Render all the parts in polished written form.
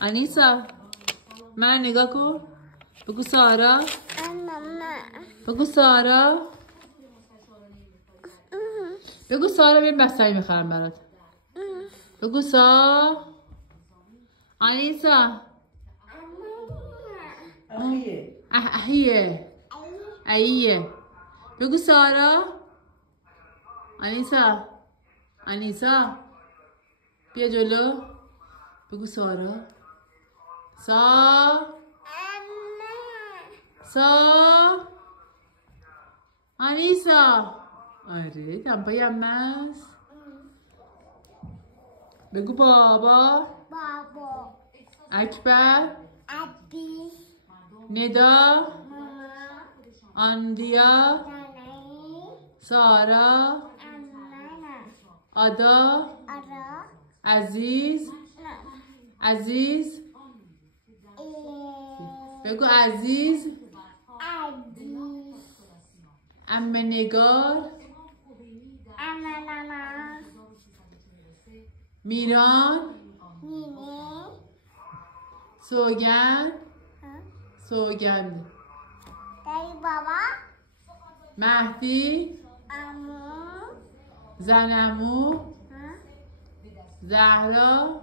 انیسا من نگاه کن. بگو سارا. بگو سارا. بگو سارا بیم بستنی میخرم برات. بگو انیسا احیه. بگو سارا. انیسا بیا جلو. بگو سارا. انیسا. آره دمپایی امه‌ست. بگو بابا. اکبر. ندا. آندیا. سارا. آدا. عزیز. بگو عزیز. عمه نگار. میران. سوگند. مهدی. زنمو. زهرا.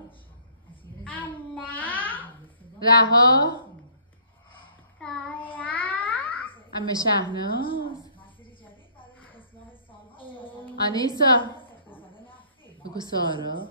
رها. عمه شهناز. انیسا بگو سارا.